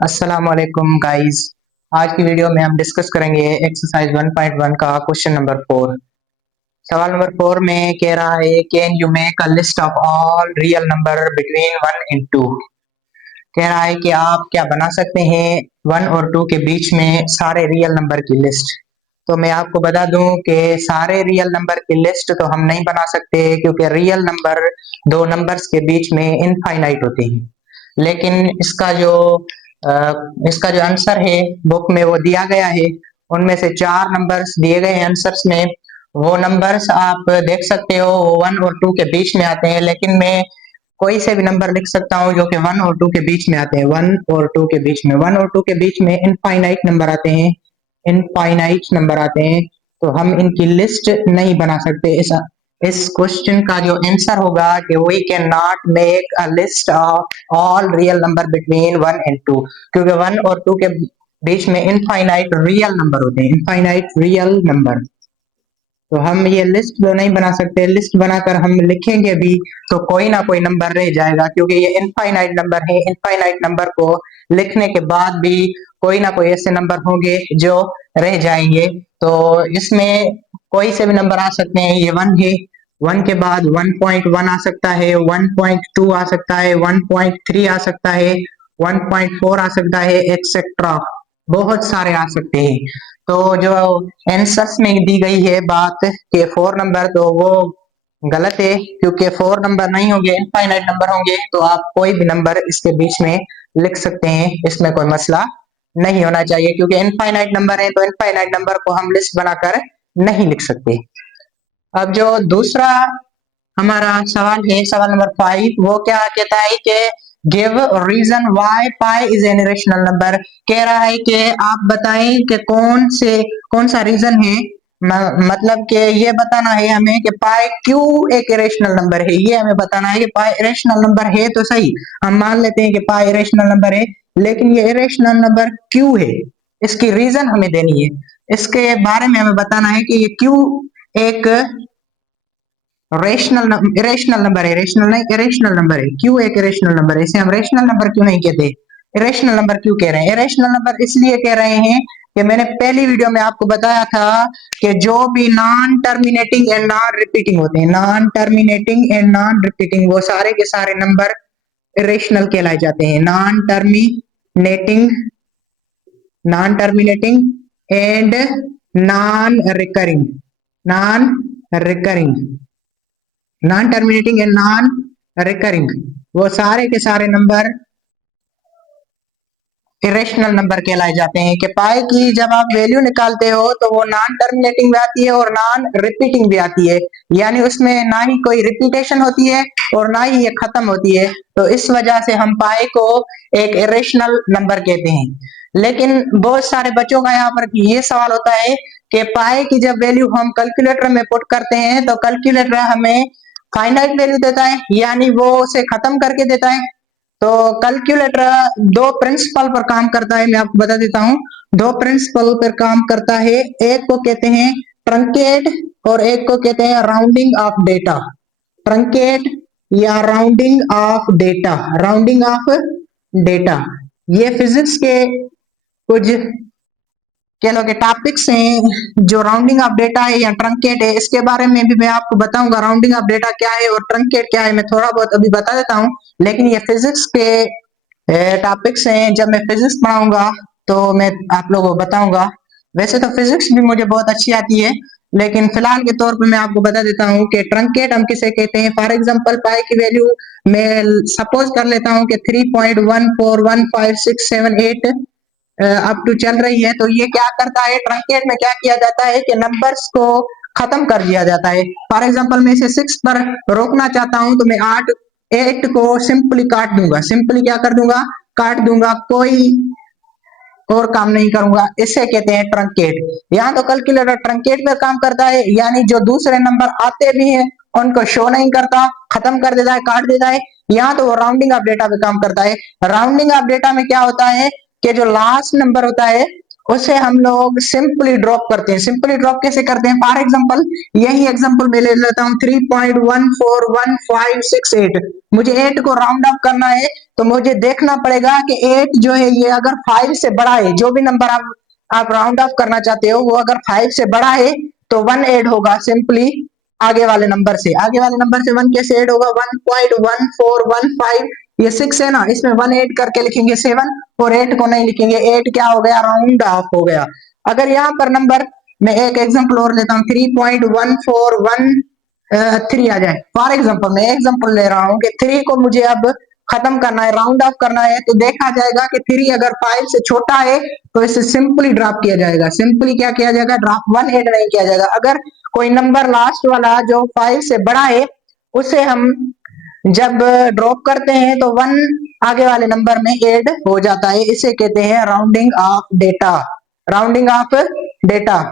अस्सलाम वालेकुम गाइस। आज की वीडियो में हम डिस्कस करेंगे एक्सरसाइज 1.1 का क्वेश्चन नंबर 4। सवाल नंबर 4 में कह रहा है can you make a list of all real number between 1 and 2। कह रहा है कि आप क्या बना सकते हैं 1 और 2 के बीच में सारे रियल नंबर की लिस्ट। तो मैं आपको बता दूं कि सारे रियल नंबर की लिस्ट तो हम नहीं बना सकते, क्योंकि रियल नंबर दो नंबर्स के बीच में इनफाइनाइट होते हैं। लेकिन अ, इसका जो आंसर है बुक में वो दिया गया है, उनमें से चार नंबर्स दिए गए हैं आंसर्स में। वो नंबर्स आप देख सकते हो, वो 1 और 2 के बीच में आते हैं, लेकिन मैं कोई से भी नंबर लिख सकता हूँ जो कि 1 और 2 के बीच में आते हैं। 1 और 2 के बीच में, 1 और 2 के बीच में इनफाइनाइट नंबर आते हैं, इनफाइनाइट नंबर आते हैं। तो हम इनकी लिस्ट नहीं बना सकते। इस क्वेश्चन का जो आंसर होगा कि we can not make a list of all real number between 1 and 2, क्योंकि 1 और 2 के बीच में इनफाइनाइट रियल नंबर होते हैं, इनफाइनाइट रियल नंबर। तो हम ये लिस्ट तो नहीं बना सकते। लिस्ट बनाकर हम लिखेंगे भी तो कोई ना कोई नंबर रह जाएगा, क्योंकि ये इनफाइनाइट नंबर है। इनफाइनाइट नंबर को लिखने के बाद भी कोई ना कोई ऐसे नंबर होंगे जो रह जाएंगे। तो इसमें कोई से भी नंबर आ सकते हैं। ये 1 है, 1 के बाद 1.1 आ सकता है, 1.2 आ सकता है, 1.3 आ सकता है, 1.4 आ सकता है, एक्सेट्रा बहुत सारे आ सकते हैं। तो जो आंसर्स में दी गई है बात के 4 नंबर, तो वो गलत है, क्योंकि 4 नंबर नहीं होंगे, इनफाइनाइट नंबर होंगे। तो आप कोई भी नंबर इसके बीच में लिख सकते हैं, इसमें कोई मसला नहीं होना चाहिए, क्योंकि इनफाइनाइट नंबर है तो इनफाइनाइट नंबर को हम लिस्ट बनाकर नहीं लिख सकते। अब जो दूसरा हमारा सवाल है, सवाल नंबर 5, वो क्या कहता है कि give reason why pi is an irrational number. कह रहा है कि आप बताएं कि कौन सा रीजन है, मतलब कि ये बताना है हमें कि पाई क्यों एक इरेशनल नंबर है। ये हमें बताना है कि पाई इरेशनल नंबर है तो सही, हम मान लेते हैं कि पाई इरेशनल नंबर है, लेकिन ये इरेशनल नंबर क्यों है, इसकी रीजन हमें देनी है। इसके बारे में हमें बताना है कि ये क्यों एक इरेशनल नंबर है। रेशनल नहीं, इरेशनल नंबर है। क्यों एक इरेशनल नंबर है, इसे हम रेशनल नंबर क्यों नहीं कहते, इरेशनल नंबर क्यों कह रहे हैं। इरेशनल नंबर इसलिए कह रहे हैं कि मैंने पहली वीडियो में आपको बताया था कि जो भी non terminating and non repeating होते हैं, non terminating and non repeating, वो सारे के सारे नंबर इरेशनल कहलाए जाते हैं। Non terminating and non recurring, non recurring, non terminating and non recurring, वो सारे के सारे नंबर इरेशनल नंबर कहलाए जाते हैं। कि पाई की जब आप वैल्यू निकालते हो तो वो नॉन टर्मिनेटिंग भी आती है और नॉन रिपीटिंग भी आती है, यानी उसमें ना ही कोई रिपीटेशन होती है और ना ही ये खत्म होती है। तो इस वजह से हम पाई को एक इरेशनल नंबर कहते हैं। लेकिन बहुत सारे बच्चों का यहाँ पर ये सवाल होता है कि पाई की जब वैल्यू हम कैलकुलेटर में पुट करते हैं तो कैलकुलेटर हमें फाइनाइट वैल्यू देता है, यानी वो उसे खत्म करके देता है। तो कैलकुलेटर दो प्रिंसिपल पर काम करता है, मैं आपको बता देता हूँ। दो प्रिंसिपल पर काम करता है, एक को कहते हैं ट्रंकेट और एक को कहते हैं राउंडिंग ऑफ डेटा। ट्रंकेट या rounding off data, rounding off data, ये फिजिक्स के कुछ कह लो कि टॉपिक्स हैं। जो राउंडिंग ऑफ डेटा है या ट्रंकेट है, इसके बारे में भी मैं आपको बताऊंगा राउंडिंग ऑफ डेटा क्या है और ट्रंकेट क्या है, मैं थोड़ा बहुत अभी बता देता हूँ। लेकिन ये फिजिक्स के टॉपिक्स हैं, जब मैं फिजिक्स पढ़ाऊंगा तो मैं आप लोगों को बताऊंगा। वैसे तो फिजिक्स भी मुझे बहुत अच्छी आती है, लेकिन फिलहाल के तौर पे मैं आपको बता देता हूँ कि ट्रंकेट हम किसे कहते हैं। फॉर एग्जांपल पाई की वैल्यू मैं सपोज कर लेता हूँ कि 3.141567 8 अप टू चल रही है। तो ये क्या करता है, ट्रंकेट में क्या किया जाता है कि नंबर्स को खत्म कर दिया जाता है। फॉर एग्जांपल मैं इसे 6 पर रोकना चाहता हूं तो मैं 8 को सिंपली काट दूंगा, सिंपली क्या कर दूंगा, काट दूंगा, कोई और काम नहीं करूंगा। इसे कहते हैं ट्रंकेट। यहाँ तो कैलकुलेटर ट्रंकेट में काम करता है, यानी जो दूसरे नंबर आते भी हैं उनको शो नहीं करता, खत्म कर देता है, काट देता है। यहाँ तो वो राउंडिंग ऑफ डेटा पे काम करता है। राउंडिंग ऑफ डेटा में क्या होता है कि जो लास्ट नंबर होता है उसे हम लोग सिंपली ड्रॉप करते हैं। सिंपली ड्रॉप कैसे करते हैं? फॉर एग्जांपल यही एग्जांपल मैं ले लेता हूँ 3.141568। मुझे 8 को राउंड ऑफ करना है, तो मुझे देखना पड़ेगा कि 8 जो है ये अगर 5 से बड़ा है, जो भी नंबर आप राउंड ऑफ करना चाहते हो वो अगर 5 से बड़ा है तो 1 ऐड होगा सिंपली आगे वाले नंबर से। आगे वाले नंबर से 1 कैसे ऐड होगा? 1.1415, ये 6 है ना, इसमें 1 ऐड करके लिखेंगे 7, और 8 को नहीं लिखेंगे। 8 क्या हो गया? राउंड ऑफ हो गया। अगर यहाँ पर नंबर, मैं एक एग्जांपल और लेता हूँ 3.1413 आ जाए फॉर एग्जांपल, मैं एग्जांपल ले रहा हूँ कि 3 को मुझे अब खत्म करना है, राउंड ऑफ करना है, तो देखा जाएगा कि 3 अगर 5 से छोटा है तो इसे सिंपली ड्रॉप किया जाएगा। सिंपली क्या किया जाएगा? ड्रॉप, 1 ऐड नहीं किया जाएगा। अगर कोई नंबर लास्ट वाला जो 5 से बड़ा है उसे हम जब ड्रॉप करते हैं तो 1 आगे वाले नंबर में ऐड हो जाता है। इसे कहते हैं rounding off data. Rounding off data.